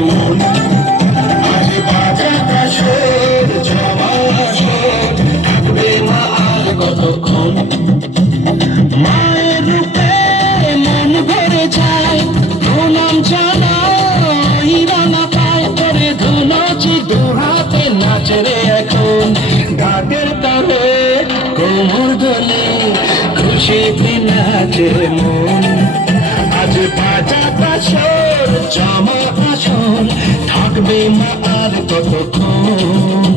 মন আজ বাজা কাশর জমা আসর থাকবে মা আর কতক্ষণ মায়ের রূপে মন ভরে যায় প্রণাম জানাই রানা পায় করে ধুনাচি দুহাতে নাচে রে এখন ঢাকের তালে কোমর দোলে খুশিতে নাচে মন আজ বাজা কাশর জমা আসর থাকবে মা আর কতক্ষণ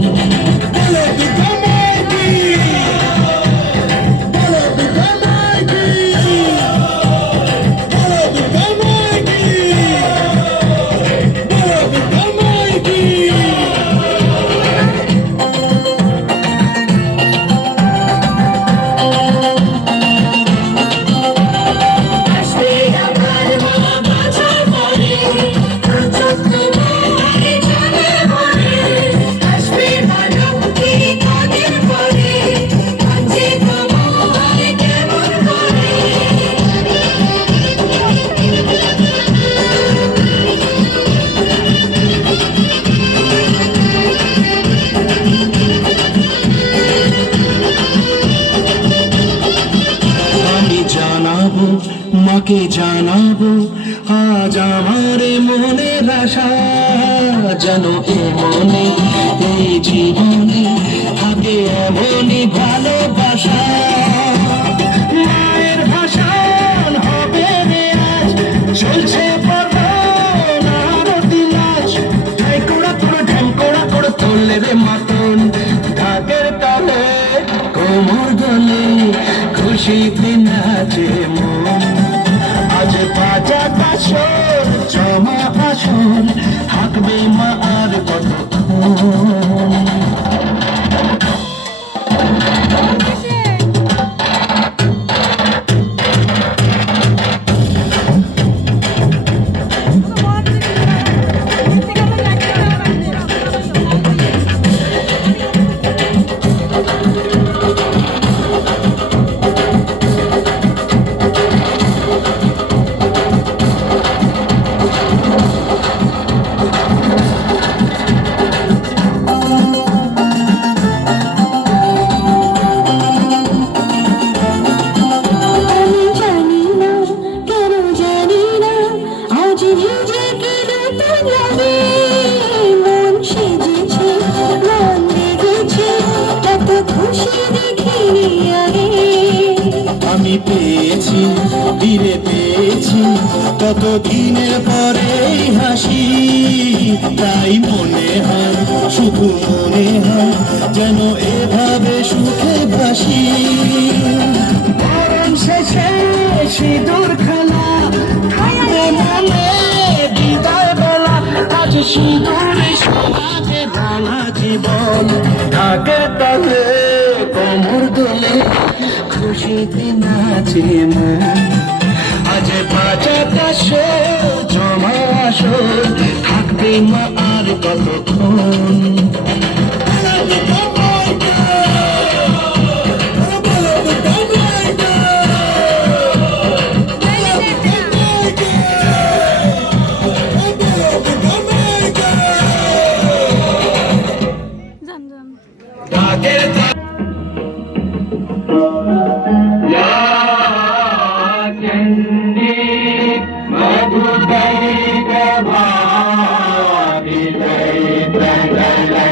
মাকে জানাবো আজ আমার মনের আশা যেন এ মনে এই জীবনে থাকে এমনই ভালোবাসা মায়ের ভাষণ হবে রে আজ চলছে আরতি নাচ ঢ্যাঙ্কড়া করে তোলে রে মাতন ঢাকের তালে কোমর দোলে খুশিতে নাচে মন আজ বাজা কাশর জমা আসর থাকবে মা আর কতক্ষণ আমি পেয়েছি ফিরে পেয়েছি কত দিনের পরে হাসি তাই মনে হয় শুধু মনে হয় যেন এভাবে সুখে ভাসি মরণ শেষে সিঁদুর খেলা থাকবে মনে বিদায় বেলা আজ সিঁদুরে সমাজে রাঙা জীবন থাকে তালে কোমর দোলে খুশিতে নাচে মন আজ বাজা কাশর জমা আসর থাকবে মা আর কতক্ষণ Bye.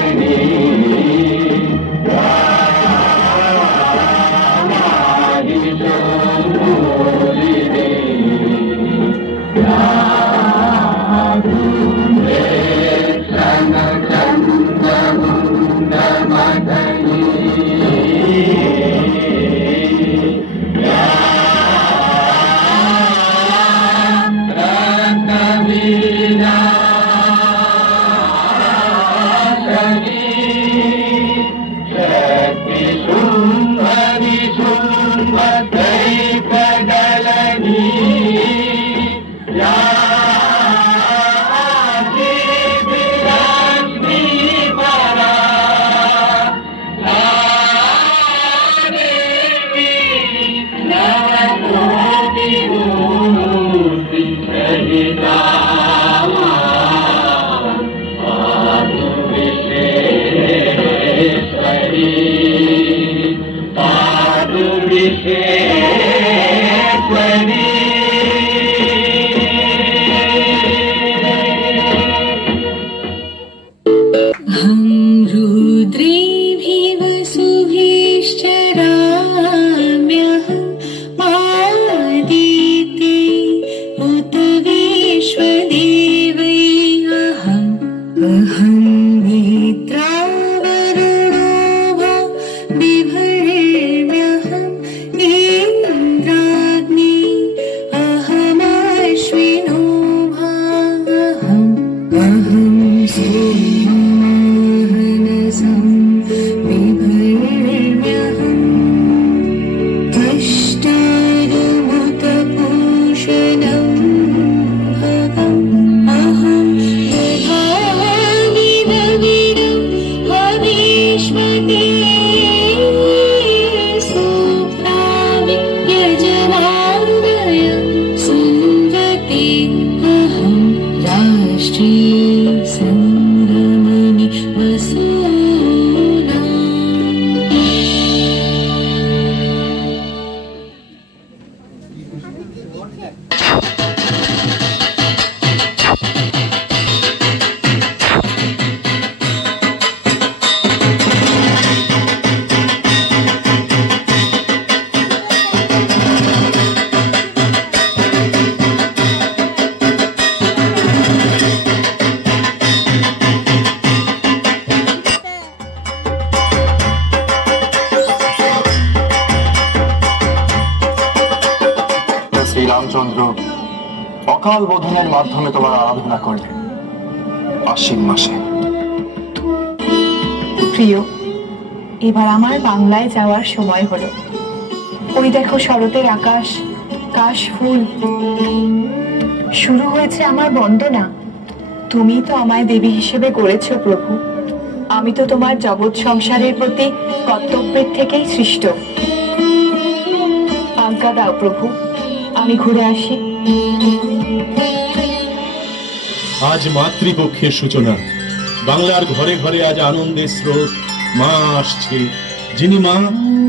শ্রীরামচন্দ্র অকাল বোধনের মাধ্যমে তোমার আরাধনা করলেন আশ্বিন মাসে। প্রিয়, এবার আমার বাংলায় যাওয়ার সময় হলো। ওই দেখো শরতের আকাশ, কাশ ফুল, শুরু হয়েছে আমার বন্দনা। তুমি তো আমায় দেবী হিসেবে গড়েছ প্রভু, আমি তো তোমার জগৎ সংসারের প্রতি কর্তব্যের থেকেই সৃষ্ট। আজ্ঞা দাও প্রভু, আমি ঘুরে আসি। আজ মাতৃপক্ষের সূচনা। বাংলার ঘরে ঘরে আজ আনন্দের স্রোত। মা আসছে। যিনি মা,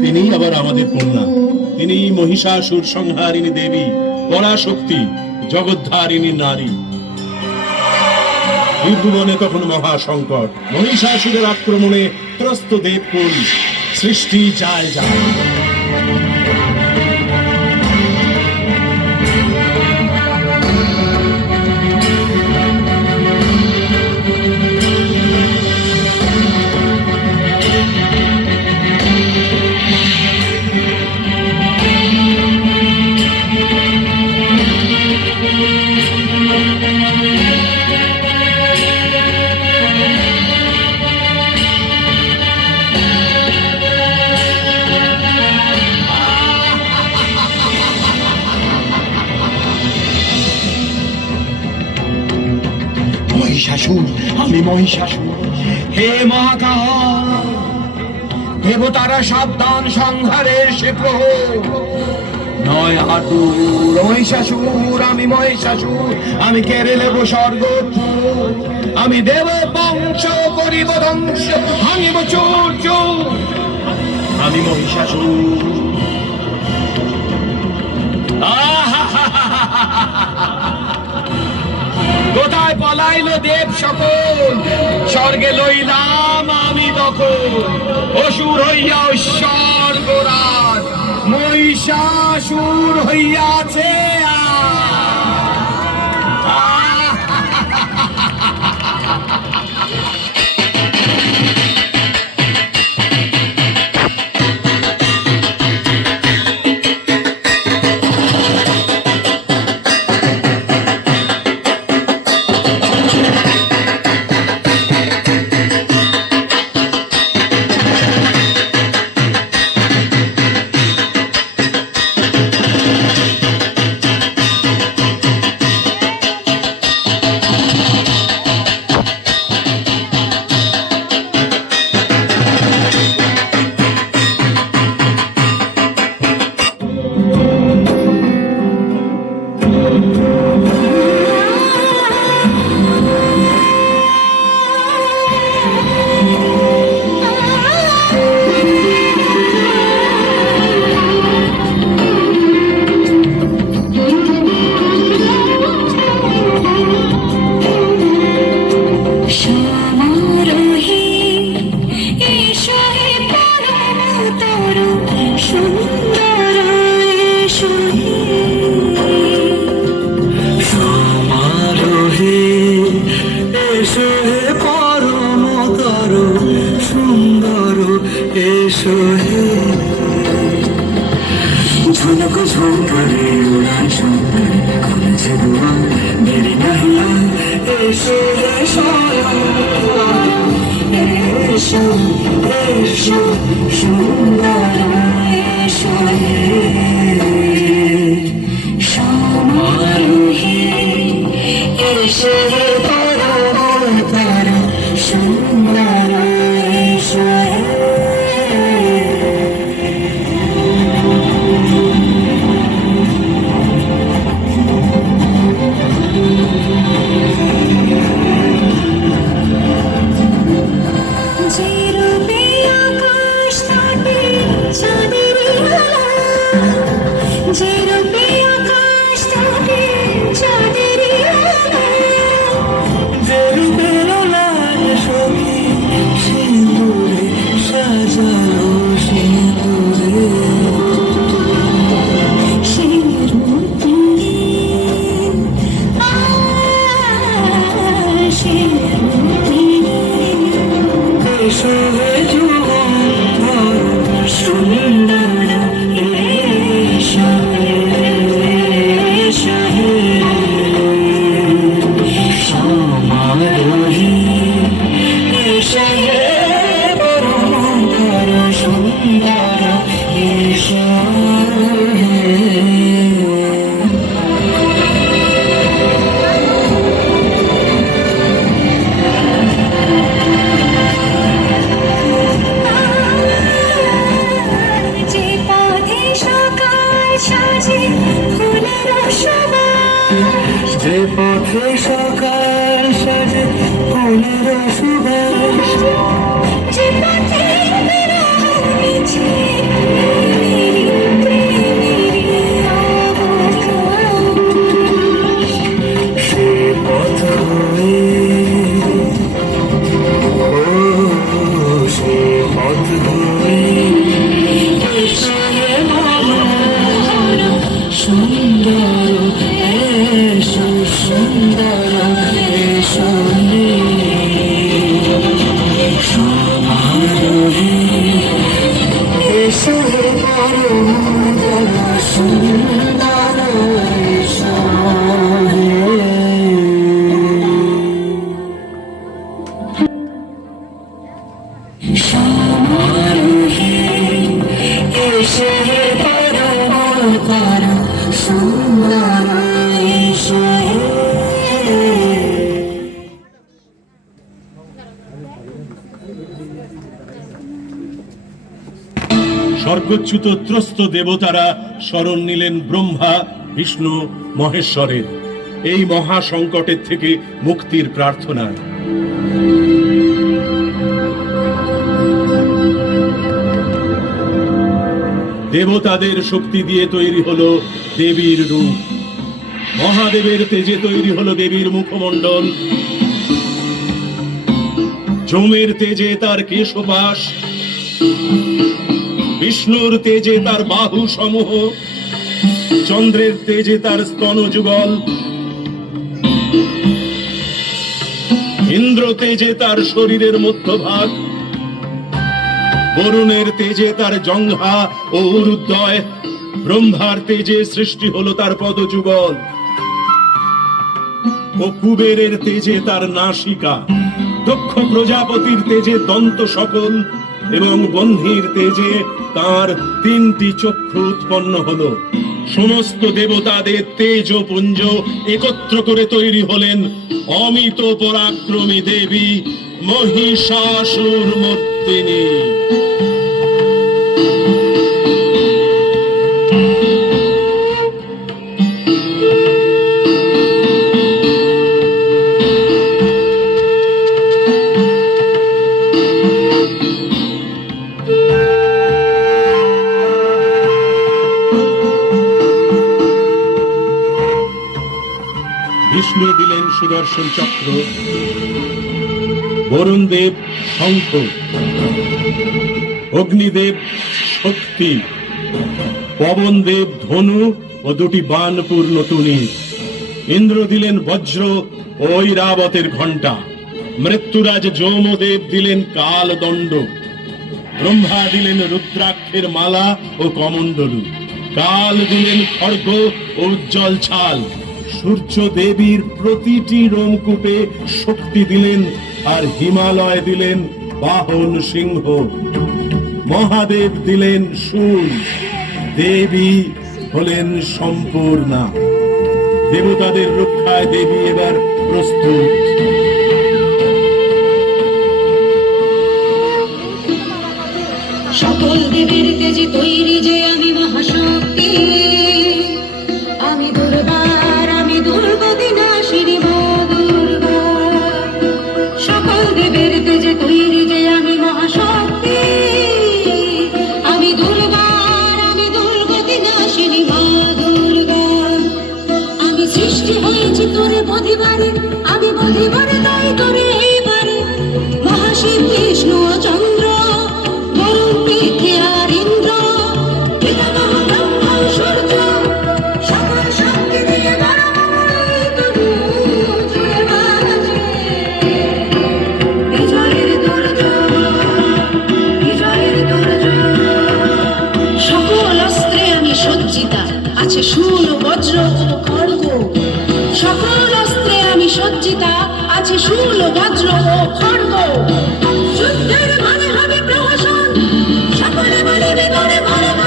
তিনি আবার আমাদের কন্যা। তিনি মহিষাসুর সংহারিণী দেবী, পরাশক্তি, জগদ্ধারিণী নারী। বীরভুবনে তখন মহা সংকট। মহিষাসুরের আক্রমণে ত্রস্ত দেবকুল, সৃষ্টি যায় যায়। মহিষাসুর, আমি মহিষাসুর। হে মহাকাল, দেবতারা সাবধান, সংহারের সে প্রহর। নয় হাঁটুর মহিষাসুর, আমি মহিষাসুর। আমি কেড়ে নেব স্বর্গ, আমি দেব বংশ করিব ধ্বংস, ভাঙিব চোর চোর। আমি মহিষাসুর। কোথায় পলাইলো দেব সকল, স্বর্গে লইলাম আমি দখল। অসুর হইয়া স্বর্গরাজ, মহিষাসুর হইয়াছে ঝুনক ঝুমকারে উড়ান শঙ্কর খুলেছে দুয়ার দেরি নাহি এসো এসো এসো এসো সুন্দর এসো সমারোহে এসো পরবতার সুন্দর এসো যে রূপে আকাশ যে পথে সকাল সাজে ফুলের সুবাস, যে পথে বেরোচ্ছে প্রেমেরই অবকাশ, সে পথ হয়ে, ও সে পথ হয়ে এসো হে মনোহর সুন্দর, এসো সুন্দর, এসো সমারোহে, এসো হে পরমদর সুন্দর, এসো হে। সমারোহে, এসো হে পরমদর সুন্দর, এসো হে। স্বর্গচ্যুত ত্রস্ত দেবতারা শরণ নিলেন ব্রহ্মা, বিষ্ণু, মহেশ্বরের এই মহা সংকটের থেকে মুক্তির প্রার্থনায়। দেবতাদের শক্তি দিয়ে তৈরি হলো দেবীর রূপ, মহাদেবের তেজে তৈরি হলো দেবীর মুখমণ্ডল, যমের তেজে তার কেশপাশ, বিষ্ণুর তেজে তার বাহু সমূহ, চন্দ্রের তেজে তার স্তন যুগল, ইন্দ্র তেজে তার শরীরের মধ্যভাগ, বরুণের তেজে তার জঙ্ঘা ও উরুদ্বয়, ব্রহ্মার তেজে সৃষ্টি হলো তার পদযুগল, ও কুবেরের তেজে তার নাসিকা, দক্ষ প্রজাপতির তেজে দন্ত সকল, এবং বহ্নির তেজে তার 3টি চক্ষু উৎপন্ন হলো। সমস্ত দেবতাদের তেজ ও পুঞ্জ একত্র করে তৈরি হলেন অমিত পরাক্রমী দেবী মহিষাসুরমর্দিনী। বিষ্ণু দিলেন সুদর্শন চক্র, বরুণ দেব শঙ্খ, অগ্নিদেব শক্তি, পবন দেব ধনু ও 2টি বাণ পূর্ণ তুনি, ইন্দ্র দিলেন বজ্র ও ঐরাবতের ঘণ্টা, মৃত্যুরাজ যৌমদেব দিলেন কাল দণ্ড, ব্রহ্মা দিলেন রুদ্রাক্ষের মালা ও কমণ্ডলু, কাল দিলেন খড়গ ও উজ্জ্বল ছাল, সূর্য দেবীর প্রতিটি রোমকূপে শক্তি দিলেন, আর হিমালয় দিলেন বাহন সিংহ, মহাদেব দিলেন শূল, দেবী হলেন সম্পূর্ণা। দেবতাদের রক্ষায় দেবী এবার প্রস্তুত। সকল দেবীর তেজে তৈরি যে আমি মহাশক্তি, আমি দুর্বার, আমি দুর্গতি নাশিনী মা দুর্গা। সকল দেবীর তেজে তৈরি যে আমি মহাশক্তি, আমি দুর্বার, আমি দুর্গতি নাশিনী মা দুর্গা। আমি সৃষ্টি হয়েছি তোরে বধিবারে, আমি বধিবারে তাই তোরে এইবারে। মহাশিব বিষ্ণু ও চন্দ্র, বরুণ পৃথ্বী আর ইন্দ্র, পিতামহ ব্রহ্মা ও সূর্য, সকল শক্তি দিয়ে বড়ময় তনু জুড়ে বাজে বিজয়ের দুর্য, বিজয়ের দুর্য। সকল অস্ত্রে আমি সজ্জিতা, আছে শূল বজ্র ও খড়গ। সকল অস্ত্রে আমি সজ্জিতা, আছে শূল বজ্র ও খড়গ। যুদ্ধের মানে হবে প্রহসন, সকলে বলিবে তোরে ভরব,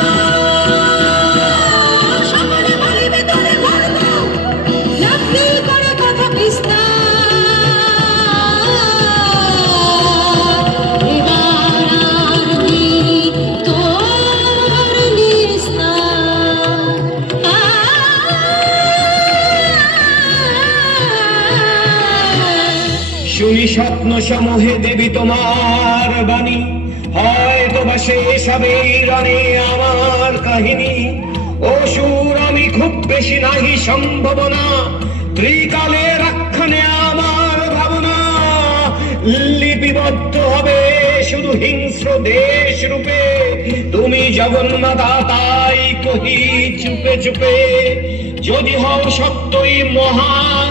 সকলে বলিবে তোরে ভরব। লাফলি করে কথা বিস্তার, এবার আর দেরি তোর নিস্তার। শুনি স্বপ্ন সমূহে দেবী তোমার বাণী, হয়তো বা শেষ হবে এই রণে আমার কাহিনী। অসুর আমি খুব বেশি নাহি সম্ভাবনা, ত্রিকালের আখ্যানে আমার ভাবনা লিপিবদ্ধ হবে শুধু হিংস্র দেশ রূপে। তুমি জগন্মাতা তাই কহি চুপে চুপে, যদি হও সত্যই মহান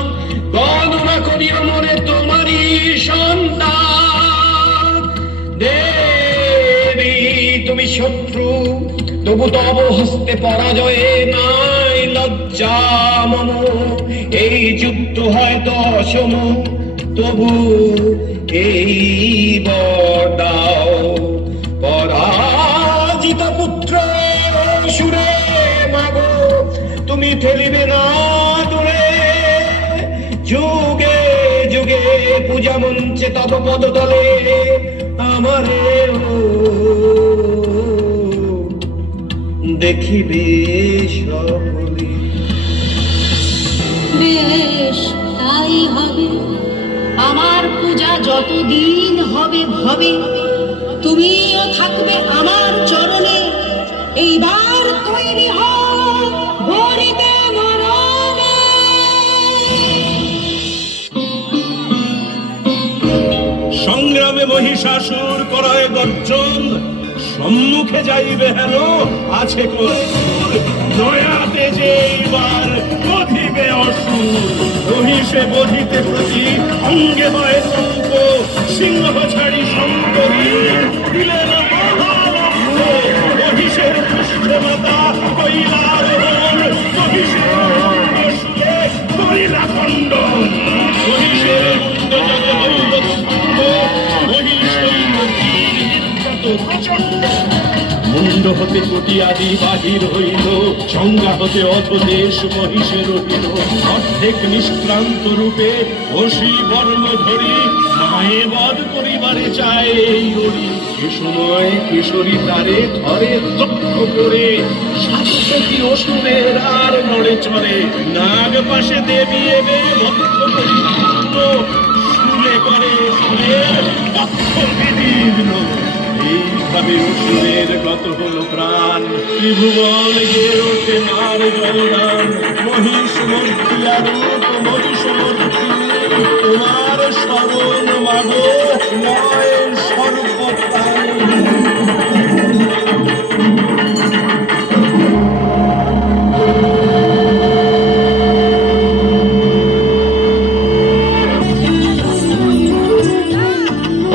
গণনা করিও মনে তোমারই সন্তান। দেবী তুমি শত্রু, তবু তব হস্তে পরাজয়ে নাই লজ্জা মম। এই যুদ্ধ হয়তো অসম, তবু এই বর দাও। পরাজিত পুত্র সুরে মাগো, তুমি ফেলিবে না দূরে। যুগে যুগে পূজা মঞ্চে তব পদতলে আমারে দেখিবে সকলে। বেশ তাই হবে, আমার পূজা যতদিন হবে হবে, তুমিও থাকবে আমার চরণে। এইবার তৈরি হও ভরিতে মরণে। সংগ্রামে মহিষাসুর করায় গর্জন, সম্মুখে যাইবে হেন আছে কসুর। দয়াতে যে এইবার বধিবে অসুর, মহিষে বধিতে প্রতি অঙ্গে হয় কম্প। সিংহ ছাড়ি সম্পরি দিলেন মহালম্ব, মহিষের পুষ্ঠমাতা কইলার হন, মহিষের অঙ্গসুরে করিলা খণ্ডন। মহিষের মুন্ড জগবন্ধ স্তম্ভ, মহিষই নদীর নির্গত প্রচণ্ড। মুন্ড হতে কোটি আদি বাহির হইল, সংজ্ঞা হতে অধদেশ মহিষে রহিল। অর্ধেক নিষ্ক্রান্ত রূপে অসি বর্ম ধরি, মায়ে বধ করিবারে চায় এই ওরি। এ সময় কিশোরী তারে ধরে দক্ষ করে, সাতশতী অসুরের আর নড়ে চড়ে। নাগ পাশে দেবী এবে ভক্ত পরিপূর্ণ, শুনে করে সুরের পক্ষ বিদীর্ণ। এইভাবে অসুরের গত হলো প্রাণ, ত্রিভুবন গিয়ে ওঠে মার জয়গান। মহিষ মূর্তি আর মহিষ মূর্তি, তোমার শরণ মাগো নয় সর্বপ্রাণী।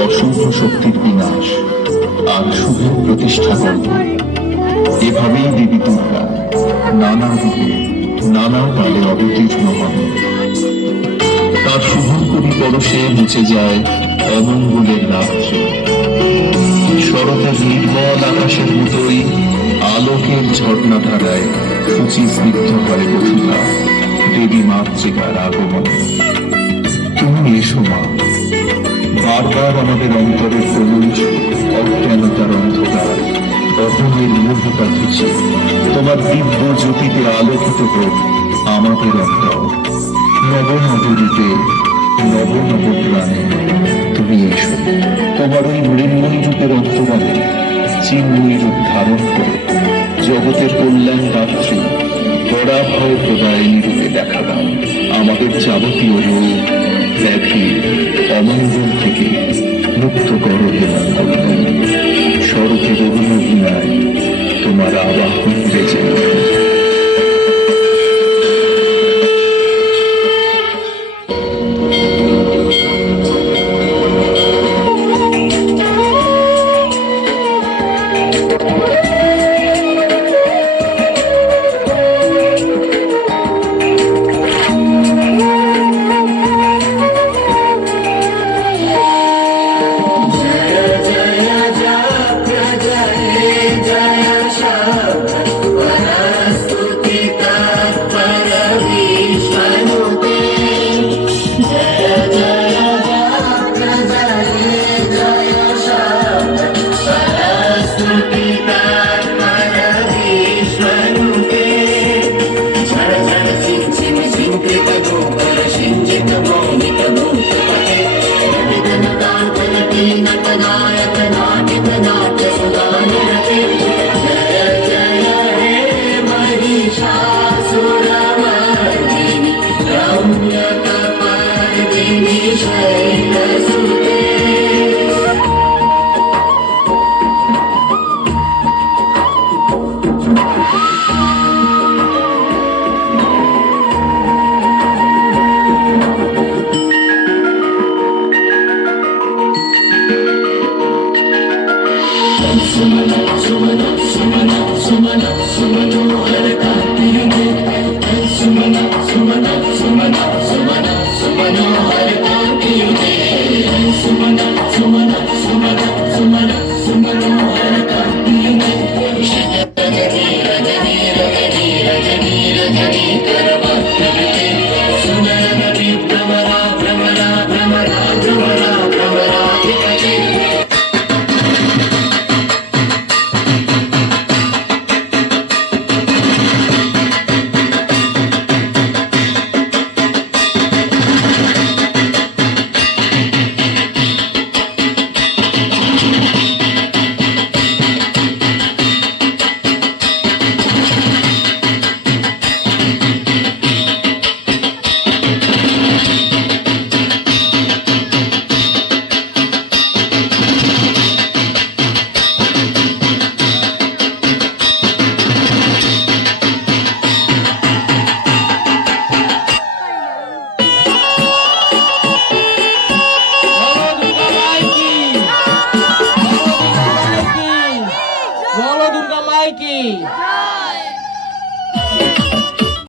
অশুভ শক্তির বিনাশ আর শুভের প্রতিষ্ঠা করব। এভাবেই দেবী দুর্গা নানা রূপে নানা কালে অবতীর্ণ হন। তার শুভঙ্করী পরশে মুছে যায় অমঙ্গলের রাজ্য। শরতের নির্মল আকাশের মতোই আলোকের ঝর্ণা ধারায় সূচি স্নিগ্ধ করে বসুধা দেবী মাতৃকার আগমনে। তুমি এসো মা, বারবার আমাদের অন্তরের কলুষ, অজ্ঞানতার অন্ধকার, অহমের মূর্তিকা ধুচ্ছে তোমার দিব্য জ্যোতিতে আলোকিত হোক আমাদের অন্তর। নব নবরূপে নব নব প্রাণে তুমি এসো, তোমার ওই মৃন্ময়ী রূপের অন্তরালে চিন্ময়ী রূপ ধারণ করে জগতের কল্যাণ দাত্রী পরাভয় প্রদায়নী রূপে দেখা দাও। আমাদের যাবতীয় রোগ ব্যাধি অমঙ্গল থেকে মুক্ত করো হে মঙ্গলময়ী। শরতের অভিনয় তোমার আবাহন বেজে